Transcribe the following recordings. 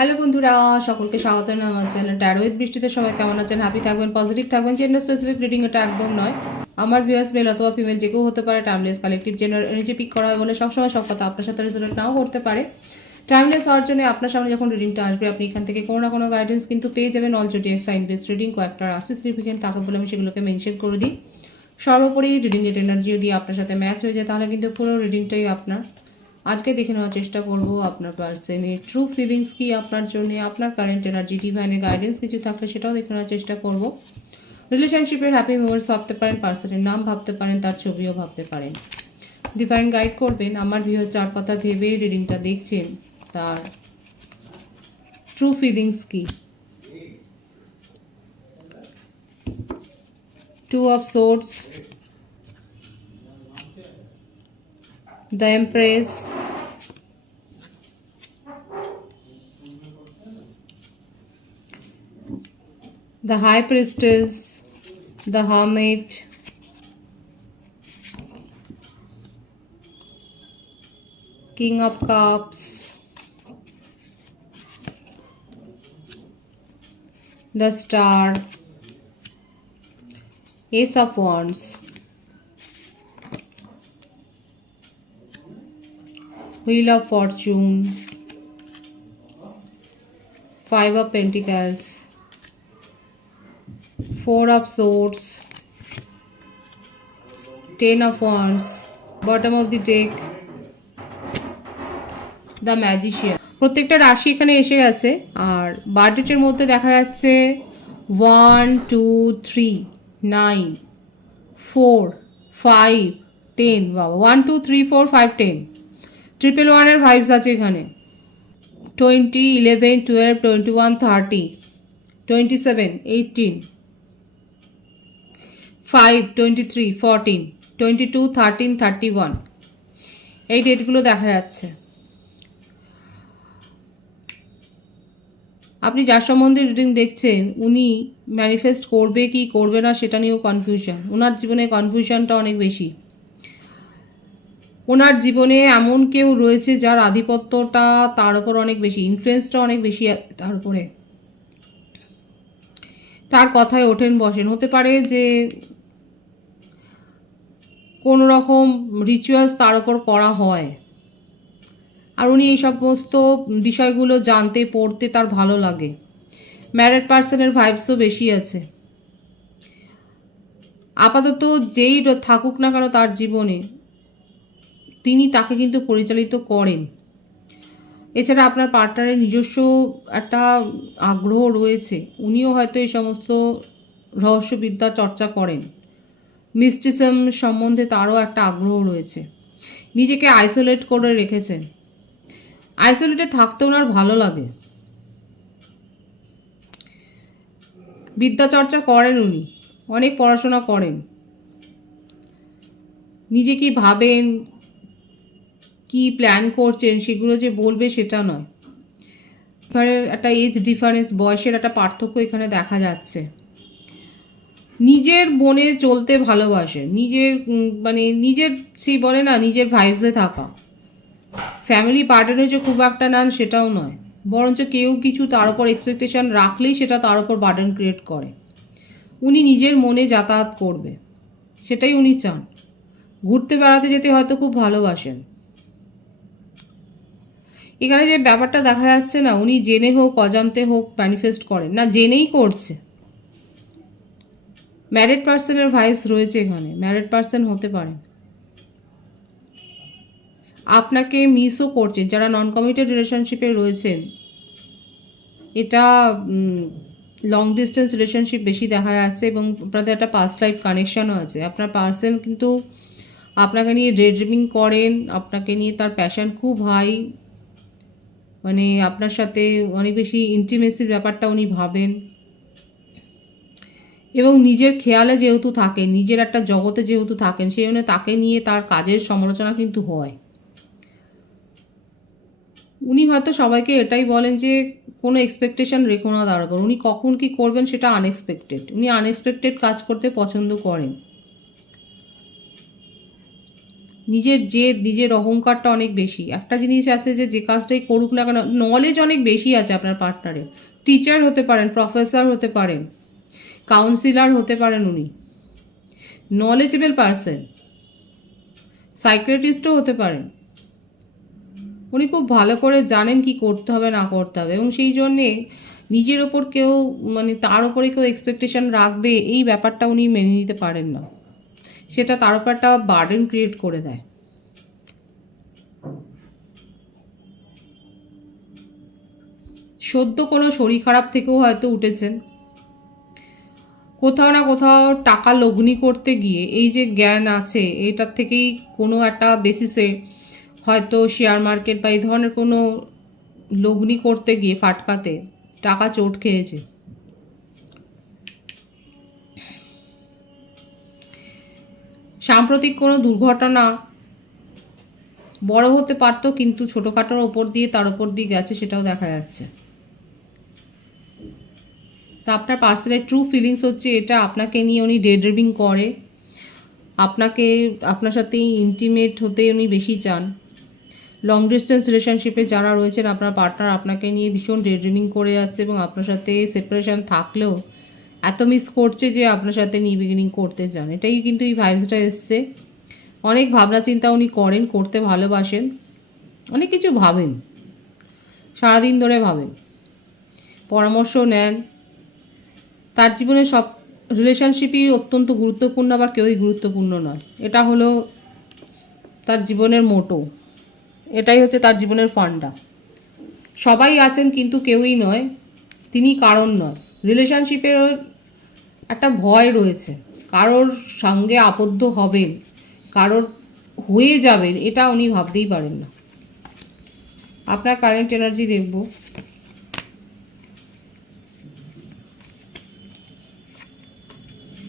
Hello বন্ধুরা, সকলকে স্বাগত আমার চ্যানেল ট্যারো উইথ বৃষ্টিতে। সবাই কেমন আছেন? হ্যাপি থাকবেন, পজিটিভ থাকবেন। জেন্ডার স্পেসিফিক রিডিং এটা একদম নয়। আমার ভিউয়ার্স মেল অথবা ফিমেল যে কেউ হতে পারে। Timeless collective gender energy pick করা হয় বলে সবসময় সব কথা আপনার সাথে রেজোনেট নাও করতে পারে। টাইমলেস হওয়ার জন্য আপনার সামনে যখন রিডিংটা আসবে, আপনি এখান থেকে কোনো না কোনো গাইডেন্স কিন্তু পেয়ে যাবেন। All zodiac sign base reading কয়েকটা রাশি সিগনিফিকেন্ট থাকে বলে আমি সেগুলোকে মেনশন করে দিই। সর্বোপরি রিডিংয়ের এনার্জি যদি আপনার সাথে ম্যাচ হয়ে যায় তাহলে কিন্তু পুরো রিডিংটাই আপনার। আজকে দেখে নেওয়ার চেষ্টা করব আপনার পার্সনের ট্রু ফিলিংস কি আপনার জন্য, আপনার কারেন্ট এনার্জি, ডিভাইনের গাইডেন্স কিছু থাকলে সেটাও দেখে নেওয়ার চেষ্টা করব। রিলেশনশিপের হ্যাপি মোমেন্টস ভাবতে পারেন, পার্সনের নাম ভাবতে পারেন, তার ছবিও ভাবতে পারেন। ডিভাইন গাইড করবেন। আমার ভিউ চার কথা ভেবে রিডিংটা দেখছেন, তার ট্রু ফিলিংস কি। Two of swords, the empress, the High Priestess, the Hermit, King of Cups, the Star, Ace of Wands, Wheel of Fortune, Five of Pentacles, Four of Swords, Ten of Wands, bottom of the deck, the Magician. প্রত্যেকটা রাশি এখানে এসে গেছে। আর বার্থডেটের মধ্যে দেখা যাচ্ছে 1 2 3 9 4 5 10। বাবা, 1 2 3 4 5 10, 111 vibes আছে এখানে। 20 11 12 21 30 27 18 5 23 14 22 13 31, এই ডেটগুলো দেখা যাচ্ছে। আপনি যার সম্বন্ধে রিডিং দেখছেন উনি ম্যানিফেস্ট করবে কি করবে না সেটা নিয়েও কনফিউশন। ওনার জীবনে কনফিউশনটা অনেক বেশি। ওনার জীবনে এমন কেউ রয়েছে যার আধিপত্যটা তার উপর অনেক বেশি, ইনফ্লুয়েন্সটা অনেক বেশি তার উপরে। তার কথায় ওঠেন বসেন। হতে পারে যে কোনো রকম রিচুয়ালস তার উপর করা হয়, আর উনি এই সমস্ত বিষয়গুলো জানতে পড়তে তার ভালো লাগে। ম্যারিড পার্সনের ভাইবসও বেশি আছে। আপাতত যেই থাকুক না কেন তার জীবনে, তিনি তাকে কিন্তু পরিচালিত করেন। এছাড়া আপনার পার্টনারের নিজস্ব একটা আগ্রহ রয়েছে। উনিও হয়তো এই সমস্ত রহস্যবিদ্যা চর্চা করেন। মিস্টিসিজম সম্বন্ধে তারও একটা আগ্রহ রয়েছে। নিজেকে আইসোলেট করে রেখেছেন। আইসোলেটে থাকতে ওনার ভালো লাগে। বিদ্যা চর্চা করেন উনি, অনেক পড়াশোনা করেন। নিজে কি ভাবেন, কি প্ল্যান করছেন সেগুলো যে বলবে সেটা নয়। একটা এজ ডিফারেন্স, বয়সের একটা পার্থক্য এখানে দেখা যাচ্ছে। নিজের মনে চলতে ভালোবাসে, নিজের নিজের সেই বলে না নিজের ভাইবসে থাকা। ফ্যামিলি পার্টনার যে খুব একটা নেন সেটাও নয়, বরঞ্চ কেউ কিছু তার উপর এক্সপেকটেশন রাখলেই সেটা তার উপর বার্ডেন ক্রিয়েট করে। উনি নিজের মনে যাতায়াত করবে, সেটাই উনি চান। ঘুরতে বেড়াতে যেতে হয়তো খুব ভালোবাসেন। এখানে যে ব্যাপারটা দেখা যাচ্ছে না, উনি জেনে হোক অজান্তে হোক ম্যানিফেস্ট করেন না, জেনেই করছে। ম্যারিড পার্সনের ভাইবস রয়েছে এখানে। ম্যারিড পার্সন হতে পারে, আপনাকে মিসও করছেন। যারা নন কমিটেড রিলেশনশিপে রয়েছেন, এটা লং ডিস্টেন্স রিলেশনশিপ বেশি দেখা যাচ্ছে এবং আপনাদের একটা পাস্ট লাইফ কানেকশনও আছে। আপনার পার্সন কিন্তু আপনাকে নিয়ে ডে ড্রিমিং করেন, আপনাকে নিয়ে তার প্যাশন খুব হাই। আপনার সাথে অনেক বেশি ইন্টিমেসির ব্যাপারটা উনি ভাবেন এবং নিজের খেয়ালে যেহেতু থাকেন, নিজের একটা জগতে যেহেতু থাকেন, সেই জন্য তাকে নিয়ে তার কাজের সমালোচনা কিন্তু হয়। উনি হয়তো সবাইকে এটাই বলেন যে কোনো এক্সপেকটেশন রেখো না তার উপর। উনি কখন কি করবেন সেটা আনএক্সপেক্টেড। উনি আনএক্সপেক্টেড কাজ করতে পছন্দ করেন। নিজের জেদ, নিজের অহংকারটা অনেক বেশি। একটা জিনিস আছে যে যে কাজটাই করুক না কেন, নলেজ অনেক বেশি আছে আপনার পার্টনারের। টিচার হতে পারেন, প্রফেসর হতে পারেন, কাউন্সিলর হতে পারেন, উনি নলেজেবল পারসন, সাইকিয়াট্রিস্টও হতে পারেন। উনি খুব ভালো করে জানেন কি করতে হবে না করতে হবে, এবং সেই জন্যে নিজের ওপর কেউ মানে তার ওপরে কেউ এক্সপেকটেশন রাখবে এই ব্যাপারটা উনি মেনে নিতে পারেন না। সেটা তার উপর একটা বার্ডেন ক্রিয়েট করে দেয়। সদ্য কোনো শরীর খারাপ থেকেও হয়তো উঠেছেন। কোথাও না কোথাও টাকা লগ্নি করতে গিয়ে এই যে জ্ঞান আছে এটার থেকেই কোনো একটা বেসিসে হয়তো শেয়ার মার্কেট বা এই ধরনের কোনো লগ্নি করতে গিয়ে ফাটকাতে টাকা চোট খেয়েছে। সাম্প্রতিক কোনো দুর্ঘটনা বড় হতে পারতো, কিন্তু ছোটোখাটোর ওপর দিয়ে তার ওপর দিয়ে গেছে, সেটাও দেখা যাচ্ছে। তা আপনার পার্সনের ট্রু ফিলিংস হচ্ছে এটা, আপনাকে নিয়ে উনি ডে ড্রিমিং করে, আপনার সাথে ইন্টিমেট হতে উনি বেশি চান। লং ডিস্টেন্স রিলেশনশিপে যারা রয়েছেন আপনার পার্টনার আপনাকে নিয়ে ভীষণ ডে ড্রিমিং করে যাচ্ছে, এবং আপনার সাথে সেপারেশন থাকলেও এত মিস করছে যে আপনার সাথে নিউ বিগিনিং করতে চান। এটাই কিন্তু এই ভাইবসটা এসছে। অনেক ভাবনা চিন্তা উনি করেন, করতে ভালোবাসেন, অনেক কিছু ভাবেন, সারাদিন ধরে ভাবেন, পরামর্শ নেন। তার জীবনে সব রিলেশনশিপই অত্যন্ত গুরুত্বপূর্ণ, আবার কেউই গুরুত্বপূর্ণ নয়। এটা হলো তার জীবনের মোটো, এটাই হচ্ছে তার জীবনের ফান্ডা। সবাই আছেন কিন্তু কেউই নয়, তিনি কারণ নয়। রিলেশনশিপের একটা ভয় রয়েছে, কারোর সঙ্গে আবদ্ধ হবেন, কারোর হয়ে যাবেন, এটা উনি ভাবতেই পারেন না। আপনার কারেন্ট এনার্জি দেখব।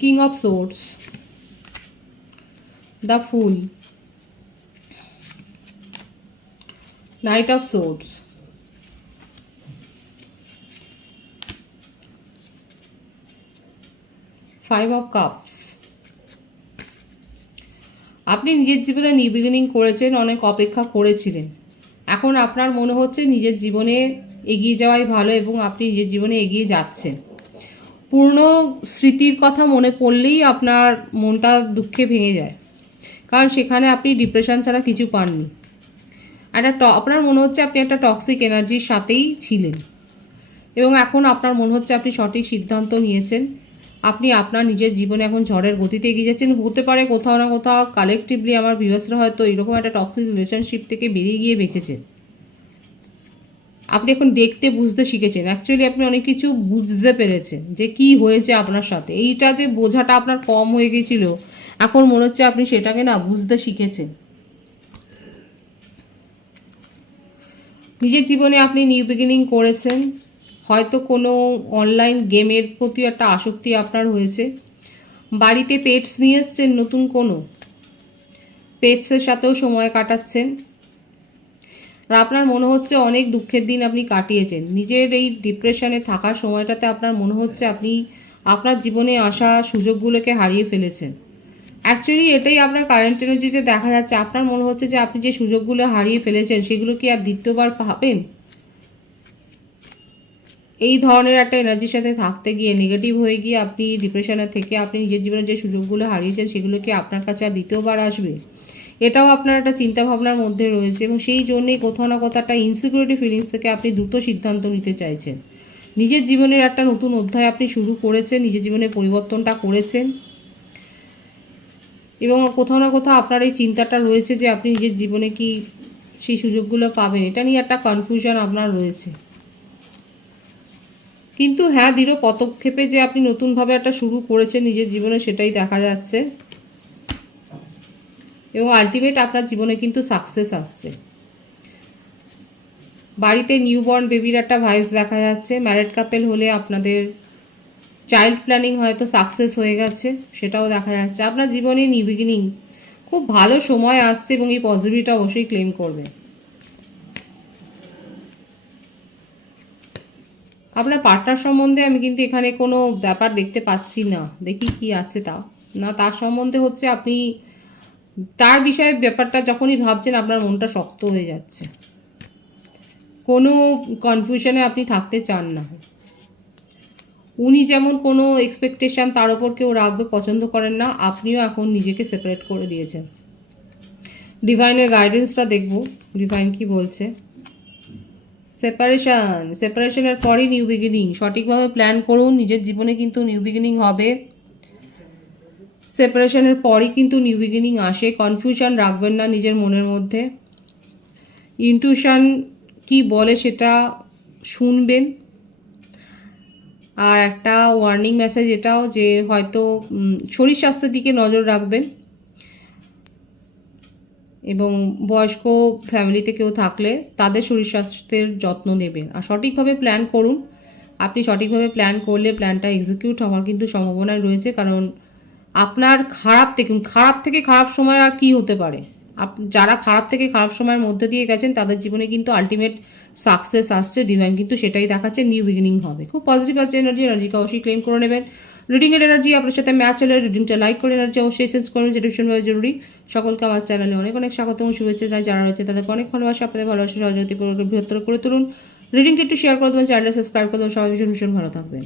King of swords, the full, night of swords, 5 of cups. আপনি নিজের জীবনে নিউ বিগিনিং করেছেন, অনেক অপেক্ষা করেছিলেন। এখন আপনার মনে হচ্ছে নিজের জীবনে এগিয়ে যাওয়াই ভালো, এবং আপনি নিজের জীবনে এগিয়ে যাচ্ছেন। পুরনো স্মৃতির কথা মনে পড়লেই আপনার মনটা দুঃখে ভেঙে যায়, কারণ সেখানে আপনি ডিপ্রেশন ছাড়া কিছু পাননি। আপনার মনে হচ্ছে আপনি একটা টক্সিক এনার্জির সাথেই ছিলেন, এবং এখন আপনার মনে হচ্ছে আপনি সঠিক সিদ্ধান্ত নিয়েছেন। আপনি আপনার নিজের জীবনে এখন ঝড়ের গতিতে এগিয়ে যাচ্ছেন। হতে পারে কোথাও না কোথাও কালেকটিভলি আমার ভিউয়ার্সরা হয়তো এরকম একটা টক্সিক রিলেশনশিপ থেকে বেরিয়ে গিয়ে বেঁচেছেন। আপনি এখন দেখতে বুঝতে শিখেছেন, অ্যাকচুয়ালি আপনি অনেক কিছু বুঝতে পেরেছেন যে কি হয়েছে আপনার সাথে। এইটা যে বোঝাটা আপনার কম হয়ে গেছিল, এখন মনে হচ্ছে আপনি সেটাকে না বুঝতে শিখেছেন। নিজের জীবনে আপনি নিউ বিগিনিং করেছেন। হয়তো কোনো অনলাইন গেমের প্রতি একটা আসক্তি আপনার হয়েছে। বাড়িতে পেটস নিয়ে এসছেন, নতুন কোনো পেটসের সাথেও সময় কাটাচ্ছেন। আর আপনার মনে হচ্ছে অনেক দুঃখের দিন আপনি কাটিয়েছেন। নিজের এই ডিপ্রেশনে থাকার সময়টাতে আপনার মনে হচ্ছে আপনি আপনার জীবনে আসা সুযোগগুলোকে হারিয়ে ফেলেছেন। অ্যাকচুয়ালি এটাই আপনার কারেন্ট এনার্জিতে দেখা যাচ্ছে। আপনার মনে হচ্ছে যে আপনি যে সুযোগগুলো হারিয়ে ফেলেছেন সেগুলো কি আর দ্বিতীয়বার পাবেন? এই ধরনের একটা এনার্জির সাথে থাকতে গিয়ে, নেগেটিভ হয়ে গিয়ে আপনি ডিপ্রেশনের থেকে আপনি নিজের জীবনে যে সুযোগগুলো হারিয়েছেন সেগুলো কি আপনার কাছে আর দ্বিতীয়বার আসবে? এটাও আপনার একটা চিন্তাভাবনার মধ্যে রয়েছে, এবং সেই জন্যেই কোথাও না কোথাও একটা ইনসিকিউরিটি ফিলিংস থেকে আপনি দ্রুত সিদ্ধান্ত নিতে চাইছেন। নিজের জীবনের একটা নতুন অধ্যায় আপনি শুরু করেছেন, নিজের জীবনে পরিবর্তনটা করেছেন, এবং কোথাও না কোথাও আপনার এই চিন্তাটা রয়েছে যে আপনি নিজের জীবনে কি সেই সুযোগগুলো পাবেন, এটা নিয়ে একটা কনফিউশন আপনার রয়েছে। কিন্তু হ্যাঁ, দৃঢ় পদক্ষেপে যে আপনি নতুনভাবে একটা শুরু করেছেন নিজের জীবনে, সেটাই দেখা যাচ্ছে, এবং আলটিমেট আপনার জীবনে কিন্তু সাকসেস আসছে। বাড়িতে নিউবর্ন বেবির একটা ভাইবস দেখা যাচ্ছে। ম্যারেড কাপেল হলে আপনাদের চাইল্ড প্ল্যানিং হয়তো সাকসেস হয়ে গেছে, সেটাও দেখা যাচ্ছে। আপনার জীবনে নিউ বিগিনিং খুব ভালো সময় আসছে, এবং এই পজিটিভিটা অবশ্যই ক্লেম করবে। আপনার পার্টনার সম্বন্ধে আমি কিন্তু এখানে কোনো ব্যাপার দেখতে পাচ্ছি না। দেখি কি আছে তা না, তার সম্বন্ধে হচ্ছে আপনি তার বিষয়ে ব্যাপারটা যখনই ভাবছেন আপনার মনটা শক্ত হয়ে যাচ্ছে, কোনো কনফিউশনে আপনি থাকতে চান না। উনি যেমন কোনো এক্সপেকটেশন তার ওপর কেউ রাখবে পছন্দ করেন না, আপনিও এখন নিজেকে সেপারেট করে দিয়েছেন। ডিভাইনের গাইডেন্সটা দেখব, ডিভাইন কি বলছে। সেপারেশনের পরই নিউ বিগিনিং। সঠিকভাবে প্ল্যান করুন, নিজের জীবনে কিন্তু নিউ বিগিনিং হবে। সেপারেশনের পরই কিন্তু নিউ বিগিনিং আসে। কনফিউশন রাখবেন না নিজের মনের মধ্যে। ইনটিউশন কি বলে সেটা শুনবেন। আর একটা ওয়ার্নিং মেসেজ এটাও যে হয়তো শরীর স্বাস্থ্যের দিকে নজর রাখবেন এবং বয়স্ক ফ্যামিলিতে কেউ থাকলে তাদের শরীর স্বাস্থ্যের যত্ন নেবেন। আর সঠিকভাবে প্ল্যান করুন। আপনি সঠিকভাবে প্ল্যান করলে প্ল্যানটা এক্সিকিউট হওয়ার কিন্তু সম্ভাবনা রয়েছে, কারণ আপনার খারাপ থেকে খারাপ সময় আর কি হতে পারে। যারা খারাপ থেকে খারাপ সময়ের মধ্যে দিয়ে গেছেন তাদের জীবনে কিন্তু আলটিমেট সাকসেস আসছে। ডিভাইন কিন্তু সেটাই দেখাচ্ছে, নিউ বিগিনিং হবে। খুব পজিটিভ আছে এনার্জিকে অবশ্যই ক্লেম করে নেবেন। রিডিংয়ের এনার্জি আপনার সাথে ম্যাচ হলে রিডিংটা লাইক করে এনার্জি অবশ্যই সেন্স করবেন, যেটা ভীষণভাবে জরুরি। সকলকে আমার চ্যানেলে অনেক অনেক স্বাগত এবং শুভেচ্ছা জানাই। যারা রয়েছে তাদেরকে অনেক ভালোবাসা, আপনাদের ভালোবাসা সহযোগিতা বৃহত্তর করে তুলুন। রিডিংটা একটু শেয়ার করে দেবেন, চ্যানেলটা সাবস্ক্রাইব করে দেবেন। সবাই ভীষণ ভীষণ ভালো থাকবেন।